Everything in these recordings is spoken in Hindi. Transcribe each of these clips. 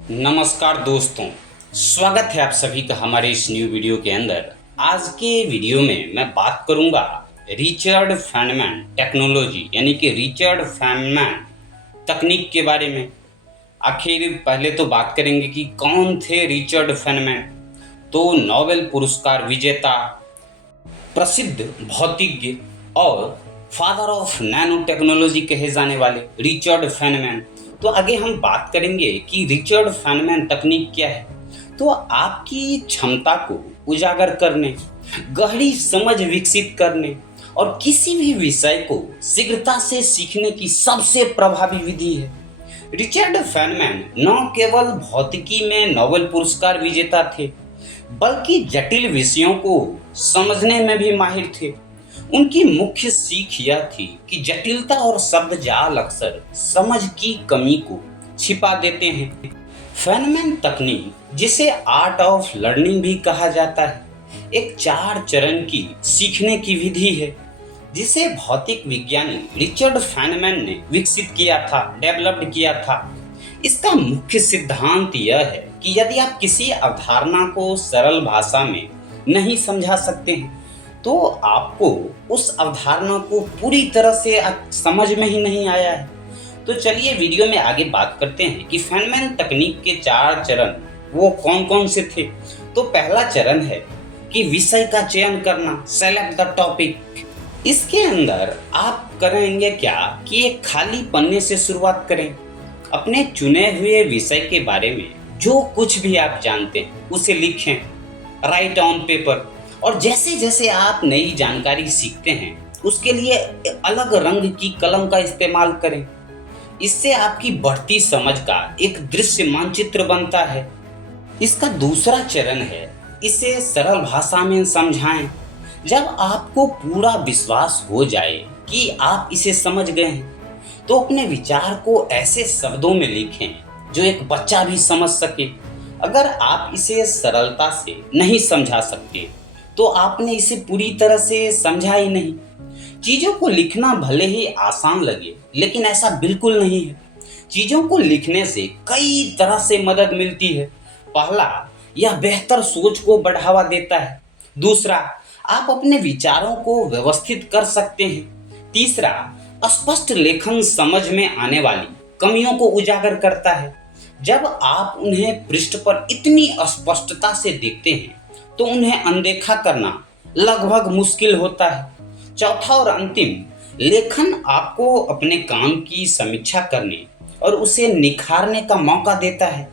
नमस्कार दोस्तों, स्वागत है आप सभी का हमारे इस न्यू वीडियो के अंदर। आज के वीडियो में मैं बात करूंगा रिचर्ड फेनमैन टेक्नोलॉजी यानी कि रिचर्ड फेनमैन तकनीक के बारे में। आखिर पहले तो बात करेंगे कि कौन थे रिचर्ड फेनमैन। तो नोबेल पुरस्कार विजेता, प्रसिद्ध भौतिज्ञ और फादर ऑफ नैनो टेक्नोलॉजी कहे जाने वाले रिचर्ड फेनमैन। तो आगे हम बात करेंगे कि रिचर्ड फेनमैन तकनीक क्या है। तो आपकी क्षमता को उजागर करने, गहरी समझ विकसित करने और किसी भी विषय को शीघ्रता से सीखने की सबसे प्रभावी विधि है। रिचर्ड फेनमैन न केवल भौतिकी में नोबेल पुरस्कार विजेता थे, बल्कि जटिल विषयों को समझने में भी माहिर थे। उनकी मुख्य सीख यह थी कि जटिलता और शब्दजाल अक्सर समझ की कमी को छिपा देते हैं। फेनमैन तकनीक, जिसे आर्ट ऑफ लर्निंग भी कहा जाता है, एक 4 चरण की सीखने की विधि है जिसे भौतिक विज्ञानी रिचर्ड फेनमैन ने विकसित किया था, डेवलप्ड किया था। इसका मुख्य सिद्धांत यह है कि यदि आप किसी अवधारणा को सरल भाषा में नहीं समझा सकते हैं तो आपको उस अवधारणा को पूरी तरह से समझ में ही नहीं आया है। तो चलिए वीडियो में आगे बात करते हैं कि फेनमैन तकनीक के 4 चरण वो कौन कौन से थे। तो पहला चरण है कि विषय का चयन करना, सेलेक्ट द टॉपिक। इसके अंदर आप करेंगे क्या कि एक खाली पन्ने से शुरुआत करें। अपने चुने हुए विषय के बारे में जो कुछ भी आप जानते हैं उसे लिखें, राइट ऑन पेपर। और जैसे जैसे आप नई जानकारी सीखते हैं उसके लिए अलग रंग की कलम का इस्तेमाल करें। इससे आपकी बढ़ती समझ का एक दृश्य मानचित्र बनता है। इसका दूसरा चरण है, इसे सरल भाषा में समझाएं। जब आपको पूरा विश्वास हो जाए कि आप इसे समझ गए हैं तो अपने विचार को ऐसे शब्दों में लिखें जो एक बच्चा भी समझ सके। अगर आप इसे सरलता से नहीं समझा सकते तो आपने इसे पूरी तरह से समझा ही नहीं। चीज़ों को लिखना भले ही आसान लगे, लेकिन ऐसा बिल्कुल नहीं है। चीज़ों को लिखने से कई तरह से मदद मिलती है। पहला, यह बेहतर सोच को बढ़ावा देता है। दूसरा, आप अपने विचारों को व्यवस्थित कर सकते हैं। तीसरा, स्पष्ट लेखन समझ में आने वाली कमियों को उजागर करता है। जब आप उन्हें पृष्ठ पर इतनी स्पष्टता से देखते हैं तो उन्हें अनदेखा करना लगभग मुश्किल होता है। चौथा और अंतिम, लेखन आपको अपने काम की समीक्षा करने और उसे निखारने का मौका देता है।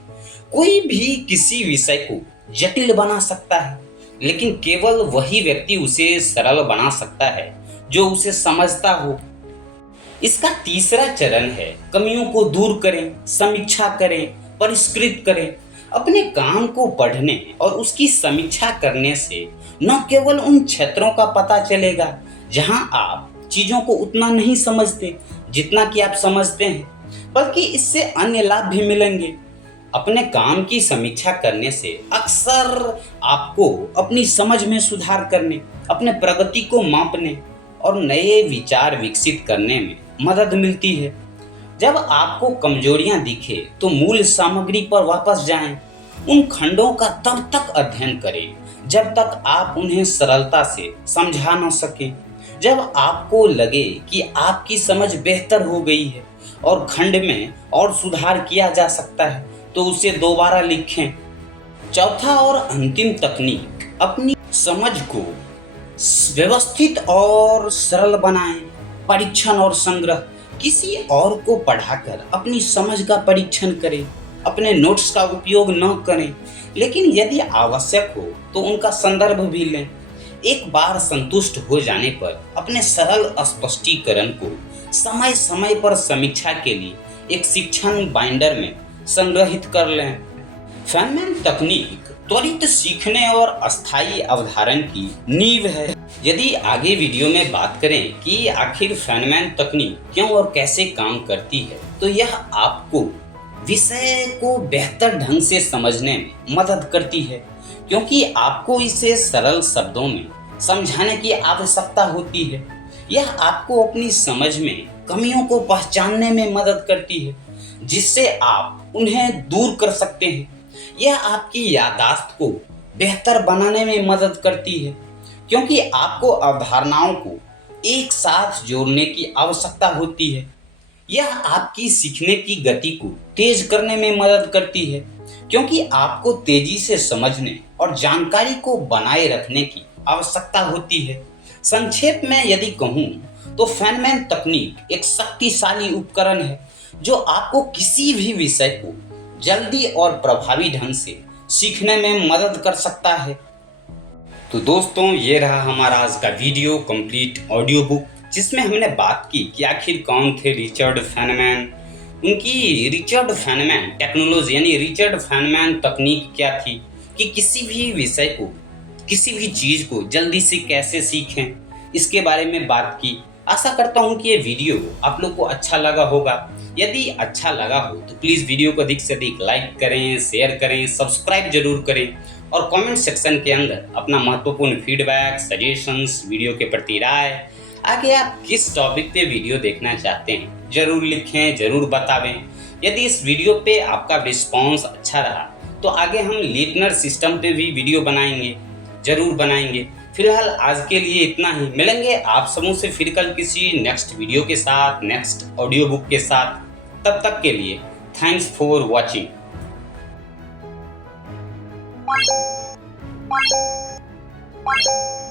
कोई भी किसी विषय को जटिल बना सकता है, लेकिन केवल वही व्यक्ति उसे सरल बना सकता है जो उसे समझता हो। इसका तीसरा चरण है, कमियों को दूर करें, समीक्षा करें, परिष्कृत करें। अपने काम को पढ़ने और उसकी समीक्षा करने से न केवल उन क्षेत्रों का पता चलेगा जहां आप चीज़ों को उतना नहीं समझते जितना कि आप समझते हैं, बल्कि इससे अन्य लाभ भी मिलेंगे। अपने काम की समीक्षा करने से अक्सर आपको अपनी समझ में सुधार करने, अपने प्रगति को मापने और नए विचार विकसित करने में मदद मिलती है। जब आपको कमजोरियां दिखे तो मूल सामग्री पर वापस जाएं। उन खंडों का तब तक अध्ययन करें जब तक आप उन्हें सरलता से समझा न सकें। जब आपको लगे कि आपकी समझ बेहतर हो गई है और खंड में और सुधार किया जा सकता है तो उसे दोबारा लिखें। चौथा और अंतिम तकनीक, अपनी समझ को व्यवस्थित और सरल बनाएं। परीक्षण और संग्रह, किसी और को पढ़ाकर अपनी समझ का परीक्षण करें। अपने नोट्स का उपयोग न करें, लेकिन यदि आवश्यक हो तो उनका संदर्भ भी लें। एक बार संतुष्ट हो जाने पर अपने सरल स्पष्टीकरण को समय समय पर समीक्षा के लिए एक शिक्षण बाइंडर में संग्रहित कर लें। फेनमैन तकनीक त्वरित सीखने और अस्थायी अवधारण की नींव है। यदि आगे वीडियो में बात करें कि आखिर फेनमैन तकनीक क्यों और कैसे काम करती है, तो यह आपको विषय को बेहतर ढंग से समझने में मदद करती है, क्योंकि आपको इसे सरल शब्दों में समझाने की आवश्यकता होती है। यह आपको अपनी समझ में कमियों को पहचानने में मदद करती है। जिससे आप उन्हें दूर कर सकते हैं। यह आपकी याददाश्त को बेहतर बनाने में मदद करती है, क्योंकि आपको अवधारणाओं को एक साथ जोड़ने की आवश्यकता होती है। यह आपकी सीखने की गति को तेज करने में मदद करती है, क्योंकि आपको तेजी से समझने और जानकारी को बनाए रखने की आवश्यकता होती है। संक्षेप में यदि कहूँ तो फेनमैन तकनीक एक शक्तिशाली उपकरण है जो आपको किसी भी विषय को जल्दी और प्रभावी ढंग से सीखने में मदद कर सकता है। तो दोस्तों, ये रहा हमारा आज का वीडियो कंप्लीट ऑडियो बुक, जिसमें हमने बात की कि आखिर कौन थे रिचर्ड फेनमैन, उनकी रिचर्ड फेनमैन टेक्नोलॉजी यानी रिचर्ड फेनमैन तकनीक क्या थी कि किसी भी विषय को, किसी भी चीज़ को जल्दी से कैसे सीखें, इसके बारे में बात की। आशा करता हूँ कि ये वीडियो आप लोग को अच्छा लगा होगा। यदि अच्छा लगा हो तो प्लीज़ वीडियो को अधिक से अधिक लाइक करें, शेयर करें, सब्सक्राइब जरूर करें और कमेंट सेक्शन के अंदर अपना महत्वपूर्ण फीडबैक, सजेशंस, वीडियो के प्रति राय, आगे आप किस टॉपिक पे वीडियो देखना चाहते हैं जरूर लिखें, जरूर बतावें। यदि इस वीडियो पे आपका रिस्पॉन्स अच्छा रहा तो आगे हम लिसनर सिस्टम पे भी वीडियो बनाएंगे, जरूर बनाएंगे। फिलहाल आज के लिए इतना ही। मिलेंगे आप सबों से फिर कल किसी नेक्स्ट वीडियो के साथ, नेक्स्ट ऑडियो बुक के साथ। तब तक के लिए thanks for watching. Thank you.